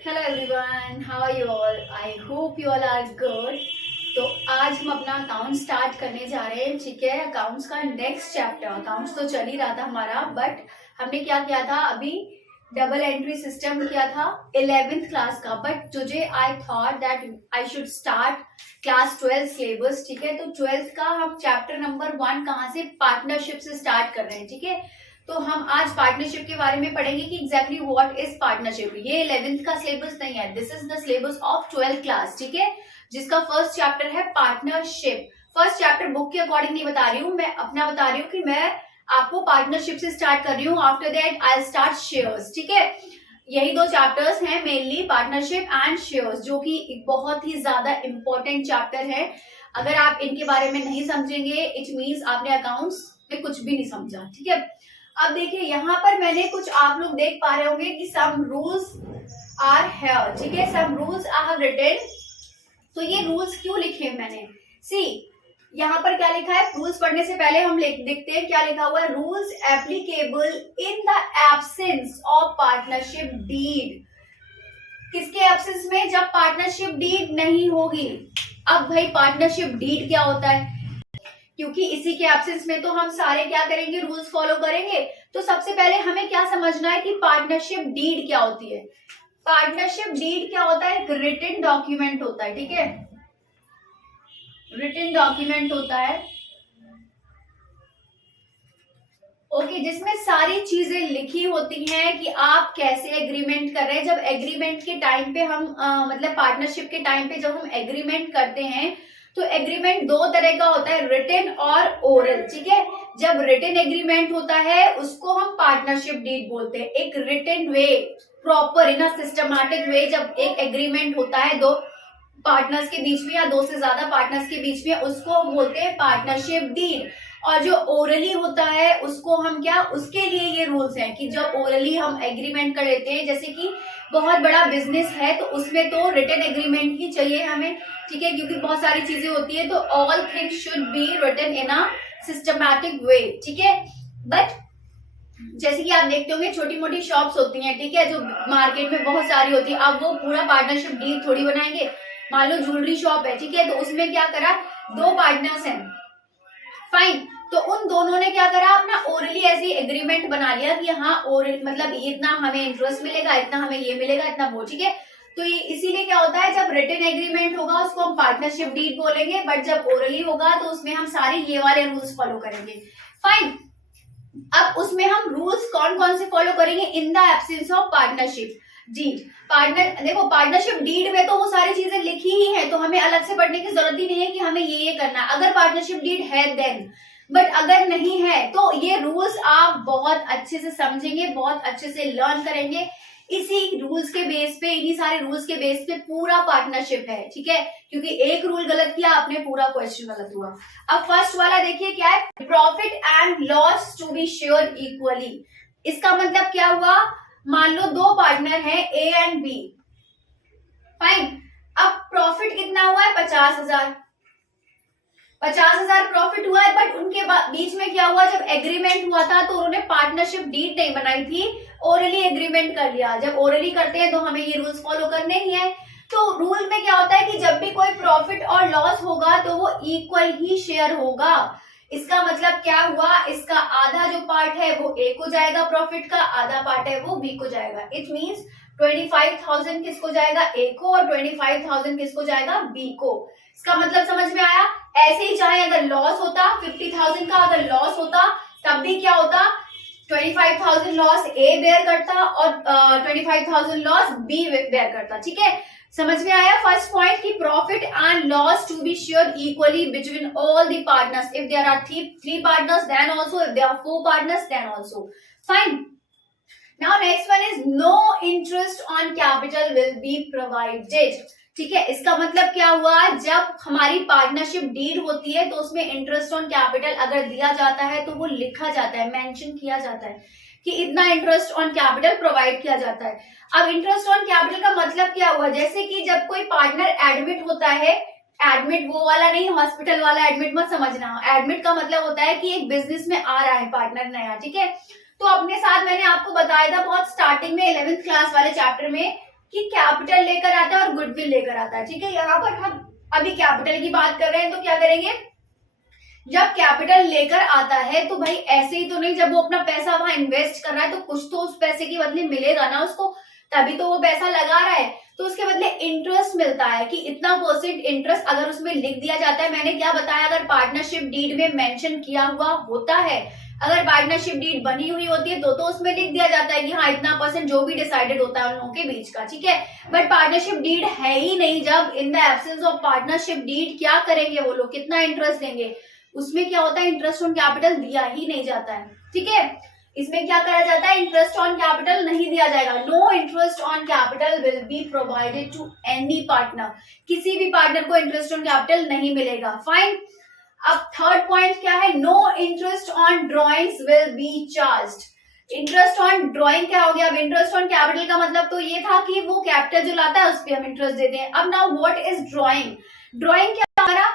Hello everyone, how are you all? I hope you all are good. तो आज हम अपना अकाउंट स्टार्ट करने जा रहे हैं। ठीक है, अकाउंट्स का नेक्स्ट चैप्टर। अकाउंट्स तो चल ही रहा था हमारा, बट हमने क्या किया था अभी, डबल एंट्री सिस्टम किया था 11th क्लास का। But today I thought that I should start class 12 syllabus. ठीक है, तो 12th का हम चैप्टर नंबर 1 कहाँ से, पार्टनरशिप से स्टार्ट कर रहे हैं। ठीक है, तो हम आज पार्टनरशिप के बारे में पढ़ेंगे कि एग्जैक्टली व्हाट इज पार्टनरशिप। ये 11th का सिलेबस नहीं है, this is the syllabus of 12th class. ठीक है, जिसका फर्स्ट चैप्टर है पार्टनरशिप। फर्स्ट चैप्टर बुक के अकॉर्डिंग नहीं बता रही हूँ, मैं अपना बता रही हूँ कि मैं आपको पार्टनरशिप से स्टार्ट कर रही हूँ। After that I start shares. ठीक है, यही दो चैप्टर्स हैं मेनली, पार्टनरशिप एंड शेयर्स, जो कि एक बहुत ही ज्यादा इंपॉर्टेंट चैप्टर है। अगर आप इनके बारे में नहीं समझेंगे, इट मीन्स आपने अकाउंट्स में कुछ भी नहीं समझा। ठीक है, अब देखिए यहाँ पर मैंने कुछ, आप लोग देख पा रहे होंगे कि सम रूल्स आर हेयर। ठीक है, some rules I have written. तो ये रूल्स क्यों लिखे मैंने, सी यहाँ पर क्या लिखा है। रूल्स पढ़ने से पहले हम देखते हैं क्या लिखा हुआ है। Rules applicable in the absence of partnership deed. किसके एब्सेंस में? जब पार्टनरशिप डीड नहीं होगी। अब भाई पार्टनरशिप डीड क्या होता है, क्योंकि इसी के एब्सेंस में तो हम सारे क्या करेंगे, रूल्स फॉलो करेंगे। तो सबसे पहले हमें क्या समझना है कि पार्टनरशिप डीड क्या होती है। पार्टनरशिप डीड क्या होता है? एक रिटन डॉक्यूमेंट होता है। ठीक है, रिटन डॉक्यूमेंट होता है, ओके, जिसमें सारी चीजें लिखी होती हैं कि आप कैसे एग्रीमेंट कर रहे हैं। जब एग्रीमेंट के टाइम पे हम मतलब पार्टनरशिप के टाइम पे जब हम एग्रीमेंट करते हैं, तो एग्रीमेंट दो तरह का होता है, रिटन और ओरल। ठीक है, जब रिटन एग्रीमेंट होता है उसको हम पार्टनरशिप डीड बोलते हैं। एक written way, proper in a systematic way, जब एक एग्रीमेंट होता है दो पार्टनर्स के बीच में या दो से ज्यादा पार्टनर्स के बीच में, उसको हम बोलते हैं पार्टनरशिप डीड। और जो ओरली होता है उसको हम क्या, उसके लिए ये रूल्स हैं कि जब ओरली हम एग्रीमेंट कर लेते हैं, जैसे कि बहुत बड़ा बिजनेस है तो उसमें तो रिटन एग्रीमेंट ही चाहिए हमें। ठीक है, क्योंकि बहुत सारी चीजें होती है, तो all things should be written in a systematic way. ठीक है, बट जैसे कि आप देखते होंगे छोटी मोटी शॉप्स होती हैं, ठीक है, जो मार्केट में बहुत सारी होती है। अब वो पूरा पार्टनरशिप डील थोड़ी बनाएंगे। मान लो ज्वेलरी शॉप है, ठीक है, तो उसमें क्या करा, दो पार्टनर्स हैं, फाइन, तो उन दोनों ने क्या करा, अपना ओरली ऐसी एग्रीमेंट बना लिया कि हाँ ओरल मतलब इतना हमें इंटरेस्ट मिलेगा, इतना हमें ये मिलेगा, इतना वो। ठीक है, तो ये इसीलिए क्या होता है, जब रिटन एग्रीमेंट होगा उसको हम पार्टनरशिप डीड बोलेंगे, बट जब ओरली होगा तो उसमें हम सारे ये वाले रूल्स फॉलो करेंगे। फाइन, अब उसमें हम रूल्स कौन कौन से फॉलो करेंगे in the absence of partnership deed. Partner देखो, पार्टनरशिप डीड में तो वो सारी चीजें लिखी ही है, तो हमें अलग से पढ़ने की जरूरत ही नहीं है कि हमें ये करना है, अगर पार्टनरशिप डीड है देन। बट अगर नहीं है तो ये रूल्स आप बहुत अच्छे से समझेंगे, बहुत अच्छे से लर्न करेंगे। इसी रूल्स के बेस पे, इन्हीं सारे रूल्स के बेस पे पूरा पार्टनरशिप है। ठीक है, क्योंकि एक रूल गलत किया आपने, पूरा क्वेश्चन गलत हुआ। अब फर्स्ट वाला देखिए क्या है, profit and loss to be share equally. इसका मतलब क्या हुआ, मान लो दो पार्टनर हैं ए एंड बी, फाइन, अब प्रॉफिट कितना हुआ है, 50,000। 50,000 प्रॉफिट हुआ है, बट उनके बीच में क्या हुआ, जब एग्रीमेंट हुआ था तो उन्होंने पार्टनरशिप डीड नहीं बनाई थी, ओरली एग्रीमेंट कर लिया। जब ओरली करते हैं तो हमें ये रूल्स फॉलो करने ही है। तो रूल में क्या होता है कि जब भी कोई प्रॉफिट और लॉस होगा तो वो इक्वल ही शेयर होगा। इसका मतलब क्या हुआ, इसका आधा जो पार्ट है वो ए को जाएगा प्रॉफिट का, आधा पार्ट है वो बी को जाएगा। इट मीन्स 25,000 किसको जाएगा, ए को, और 25,000 किसको जाएगा, बी को। इसका मतलब समझ में आया। ऐसे ही चाहे अगर लॉस होता 50,000 का, अगर लॉस होता तब भी क्या होता, 25,000 लॉस ए बेयर करता और 25,000 लॉस बी बेयर करता। ठीक है, समझ में आया फर्स्ट पॉइंट की profit and loss to be share equally between all the partners. If there are three partners then also, if there are four partners then also. Fine, now next one is no interest on capital will be provided. ठीक है, इसका मतलब क्या हुआ, जब हमारी partnership deed होती है तो उसमें इंटरेस्ट ऑन कैपिटल अगर दिया जाता है तो वो लिखा जाता है, मेंशन किया जाता है कि इतना इंटरेस्ट ऑन कैपिटल प्रोवाइड किया जाता है। अब इंटरेस्ट ऑन कैपिटल का मतलब क्या हुआ, जैसे कि जब कोई पार्टनर एडमिट होता है, एडमिट वो वाला नहीं, हॉस्पिटल वाला एडमिट मत समझना। एडमिट का मतलब होता है कि एक बिजनेस में आ रहा है पार्टनर नया। ठीक है, तो अपने साथ मैंने आपको बताया था बहुत स्टार्टिंग में 11th क्लास वाले चैप्टर में कि कैपिटल लेकर आता है और गुडविल लेकर आता है। ठीक है, यहाँ पर हम अभी कैपिटल की बात कर रहे हैं, तो क्या करेंगे, जब कैपिटल लेकर आता है तो भाई ऐसे ही तो नहीं, जब वो अपना पैसा वहां इन्वेस्ट कर रहा है तो कुछ तो उस पैसे के बदले मिलेगा ना उसको, तभी तो वो पैसा लगा रहा है, तो उसके बदले इंटरेस्ट मिलता है कि इतना % इंटरेस्ट अगर उसमें लिख दिया जाता है। मैंने क्या बताया, अगर पार्टनरशिप डीड में मेंशन किया हुआ होता है, अगर पार्टनरशिप डीड बनी हुई होती है तो उसमें लिख दिया जाता है कि हाँ इतना % जो भी डिसाइडेड होता है उन लोगों के बीच का। ठीक है, बट पार्टनरशिप डीड है ही नहीं, जब in the absence of partnership deed क्या करेंगे वो लोग, कितना इंटरेस्ट देंगे, उसमें क्या होता है, इंटरेस्ट ऑन कैपिटल दिया ही नहीं जाता है। ठीक है, इसमें क्या करा जाता है, इंटरेस्ट ऑन कैपिटल नहीं दिया जाएगा। No interest on capital will be provided to any partner, किसी भी पार्टनर को इंटरेस्ट ऑन कैपिटल नहीं मिलेगा। फाइन। अब थर्ड पॉइंट क्या है, no interest on drawings will be charged. Interest on drawing क्या हो गया, अब इंटरेस्ट ऑन कैपिटल का मतलब तो ये था कि वो कैपिटल जो लाता है उस पर हम इंटरेस्ट देते हैं। अब now what is drawing, drawing क्या हमारा,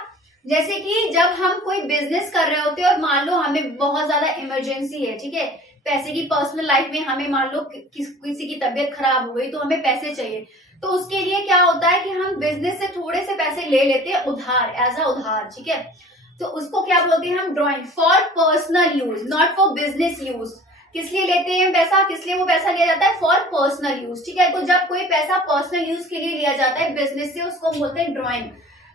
जैसे कि जब हम कोई बिजनेस कर रहे होते हैं और मान लो हमें बहुत ज्यादा इमरजेंसी है, ठीक है, पैसे की, पर्सनल लाइफ में हमें मान लो किसी की तबीयत खराब हो गई तो हमें पैसे चाहिए, तो उसके लिए क्या होता है कि हम बिजनेस से थोड़े से पैसे ले लेते हैं उधार, एज अ उधार। ठीक है, तो उसको क्या बोलते हैं हम, drawing, for personal use, not for business use. किस लिए लेते हैं पैसा, किस लिए वो पैसा लिया जाता है, फॉर पर्सनल यूज। ठीक है, तो जब कोई पैसा पर्सनल यूज के लिए लिया जाता है बिजनेस से, उसको बोलते हैं ड्रॉइंग।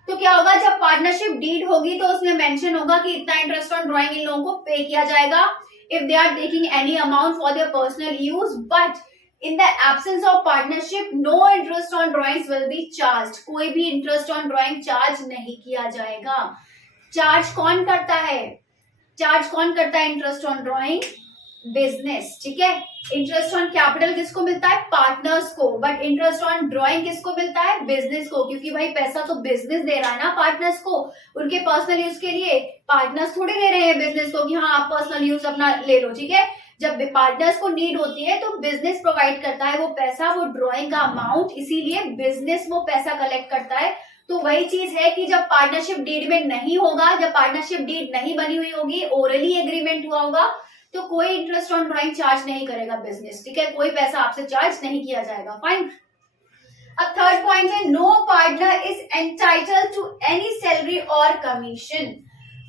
तो क्या होगा, जब पार्टनरशिप डीड होगी तो उसमें मेंशन होगा कि इतना इंटरेस्ट ऑन ड्रॉइंग इन लोगों को पे किया जाएगा if they are taking any amount for their personal use, but in the absence of partnership no interest on drawings will be charged। कोई भी इंटरेस्ट ऑन ड्रॉइंग चार्ज नहीं किया जाएगा। चार्ज कौन करता है, चार्ज कौन करता है इंटरेस्ट ऑन ड्रॉइंग, बिजनेस। ठीक है, इंटरेस्ट ऑन कैपिटल किसको मिलता है, पार्टनर्स को, बट इंटरेस्ट ऑन ड्रॉइंग किसको मिलता है, बिजनेस को, क्योंकि भाई पैसा तो बिजनेस दे रहा है ना पार्टनर्स को उनके पर्सनल यूज के लिए, पार्टनर्स थोड़ी दे रहे हैं बिजनेस को कि हाँ आप पर्सनल यूज अपना ले लो। ठीक है, जब पार्टनर्स को नीड होती है तो बिजनेस प्रोवाइड करता है वो पैसा, वो ड्रॉइंग का अमाउंट, इसीलिए बिजनेस वो पैसा कलेक्ट करता है। तो वही चीज है कि जब पार्टनरशिप डीड में नहीं होगा, जब पार्टनरशिप डीड नहीं बनी हुई होगी, ओरली एग्रीमेंट हुआ होगा, तो कोई इंटरेस्ट ऑन ड्रॉइंग चार्ज नहीं करेगा बिजनेस। ठीक है, कोई पैसा आपसे चार्ज नहीं किया जाएगा। फाइन। अब थर्ड पॉइंट है, no partner is entitled to any salary और कमीशन।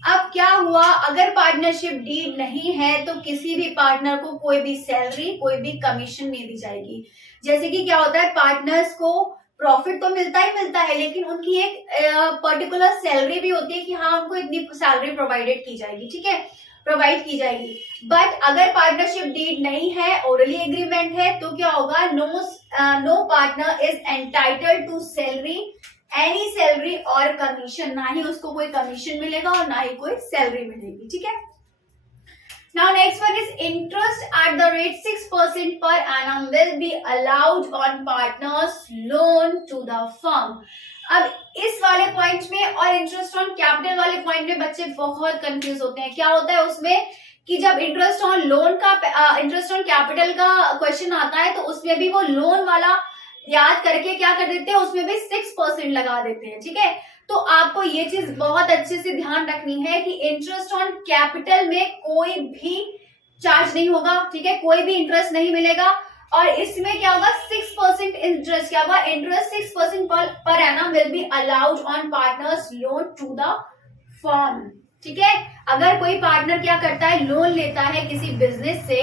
अब क्या हुआ, अगर पार्टनरशिप डीड नहीं है तो किसी भी पार्टनर को कोई भी सैलरी, कोई भी कमीशन नहीं दी जाएगी। जैसे कि क्या होता है, पार्टनर्स को प्रॉफिट तो मिलता ही मिलता है, लेकिन उनकी एक पर्टिकुलर सैलरी भी होती है कि हाँ उनको इतनी सैलरी प्रोवाइडेड की जाएगी। ठीक है, प्रोवाइड की जाएगी। बट अगर पार्टनरशिप डीड नहीं है, ओरली एग्रीमेंट है, तो क्या होगा, no partner is entitled to salary, any salary और कमीशन, ना ही उसको कोई कमीशन मिलेगा और ना ही कोई सैलरी मिलेगी। ठीक है, now next one is interest at the rate 6% per annum will be allowed on partners loan to the firm. अब इस वाले पॉइंट में और इंटरेस्ट ऑन कैपिटल वाले पॉइंट में बच्चे बहुत कंफ्यूज होते हैं। क्या होता है उसमें कि जब इंटरेस्ट ऑन लोन का, इंटरेस्ट ऑन कैपिटल का क्वेश्चन आता है तो उसमें भी वो लोन वाला याद करके क्या कर देते हैं, उसमें भी 6% लगा देते हैं। ठीक है, तो आपको ये चीज बहुत अच्छे से ध्यान रखनी है कि इंटरेस्ट ऑन कैपिटल में कोई भी चार्ज नहीं होगा। ठीक है, कोई भी इंटरेस्ट नहीं मिलेगा, और इसमें क्या होगा, 6% इंटरेस्ट, क्या होगा, interest 6% per annum will be allowed on partners loan to the firm. ठीक है, अगर कोई पार्टनर क्या करता है, लोन लेता है किसी बिजनेस से,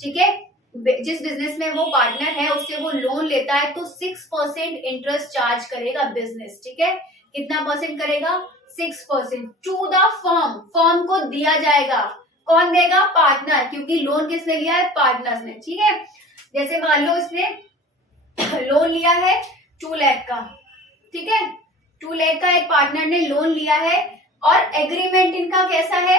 ठीक है, जिस बिजनेस में वो पार्टनर है उससे वो लोन लेता है, तो 6% इंटरेस्ट चार्ज करेगा बिजनेस। ठीक है, कितना परसेंट करेगा, 6% टू द फर्म, फर्म को दिया जाएगा। कौन देगा, पार्टनर, क्योंकि लोन किसने लिया है, पार्टनर्स ने। ठीक है, जैसे मान लो इसने लोन लिया है 2 लाख का। ठीक है, 2 लाख का एक पार्टनर ने लोन लिया है, और एग्रीमेंट इनका कैसा है,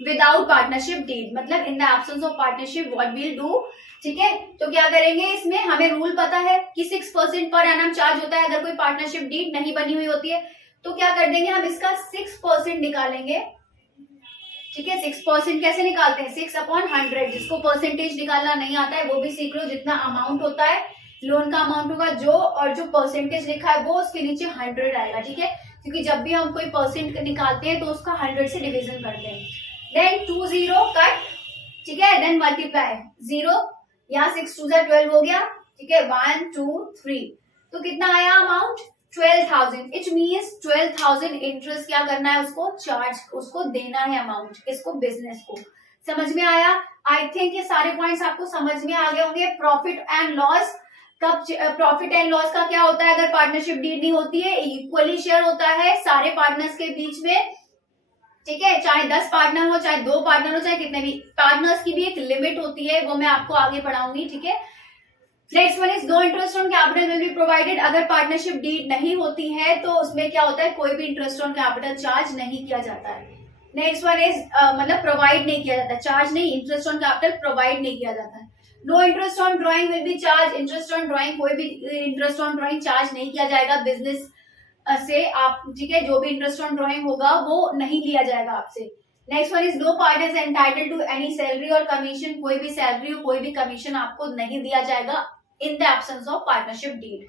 विदाउट पार्टनरशिप डीड, मतलब इन the absence of partnership what will do. ठीक है, तो क्या करेंगे, इसमें हमें रूल पता है कि 6% पर एनम चार्ज होता है अगर कोई पार्टनरशिप डीड नहीं बनी हुई होती है। तो क्या कर देंगे, हम इसका 6% निकालेंगे। ठीक है, 6% कैसे निकालते हैं, 6/100। जिसको परसेंटेज निकालना नहीं आता है वो भी सीख लो। जितना अमाउंट होता है, लोन का अमाउंट होगा जो, और जो परसेंटेज लिखा है वो उसके नीचे 100 आएगा। ठीक है, क्योंकि जब भी हम कोई परसेंट निकालते हैं तो उसका 100 से डिविजन करते हैं। देन 2 0 कट, ठीक है, देन मल्टीप्लाई 0, यहाँ 6 2 12 हो गया, ठीक है, 1 2 3, तो कितना आया अमाउंट 12,000। इट मीन्स 12,000 इंटरेस्ट क्या करना है, उसको चार्ज, उसको देना है अमाउंट, किसको, बिजनेस को। समझ में आया? आई थिंक ये सारे पॉइंट्स आपको समझ में आ गए होंगे। प्रॉफिट एंड लॉस, कब प्रॉफिट एंड लॉस का क्या होता है अगर पार्टनरशिप डीड नहीं होती है, इक्वली शेयर होता है सारे पार्टनर्स के बीच में, ठीक है, चाहे 10 पार्टनर हो, चाहे 2 पार्टनर हो, चाहे कितने भी पार्टनर्स की भी एक लिमिट होती है, वो मैं आपको आगे पढ़ाऊंगी, ठीक है। Next one is no interest on capital will be provided. अगर पार्टनरशिप डीड नहीं होती है तो उसमें क्या होता है, कोई भी इंटरेस्ट ऑन कैपिटल चार्ज नहीं किया जाता है। नेक्स्ट वन इज मतलब प्रोवाइड नहीं किया जाता, चार्ज नहीं, इंटरेस्ट ऑन कैपिटल प्रोवाइड नहीं किया जाता है। No interest on drawing will be charge, interest on drawing, कोई भी इंटरेस्ट ऑन ड्राइंग चार्ज नहीं किया जाएगा बिजनेस से आप, ठीक है, जो भी इंटरेस्ट ऑन ड्राइंग होगा वो नहीं लिया जाएगा आपसे। Next one is no party is entitled to any salary और कमीशन, कोई भी सैलरी और कोई भी कमीशन आपको नहीं दिया जाएगा in the absence of partnership deed.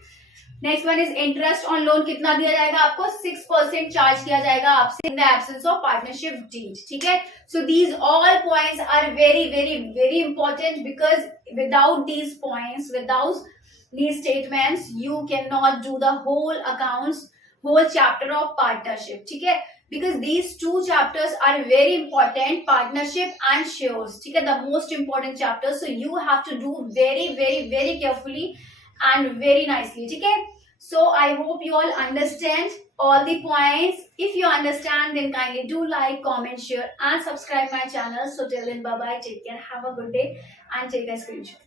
Next one is interest on loan, कितना दिया जाएगा आपको, 6% चार्ज किया जाएगा आपसे in the absence of partnership deed, ठीक है। So these all points are very very very important because without these points, without these statements you cannot do the whole accounts, whole chapter of partnership, ठीक है, because these two chapters are very important, partnership and shares, ठीक है, the most important chapters, so you have to do very very very carefully and very nicely, ठीक है। So I hope you all understand all the points. If you understand, then kindly do like, comment, share and subscribe my channel. So till then, bye bye, take care, have a good day and take a screenshot.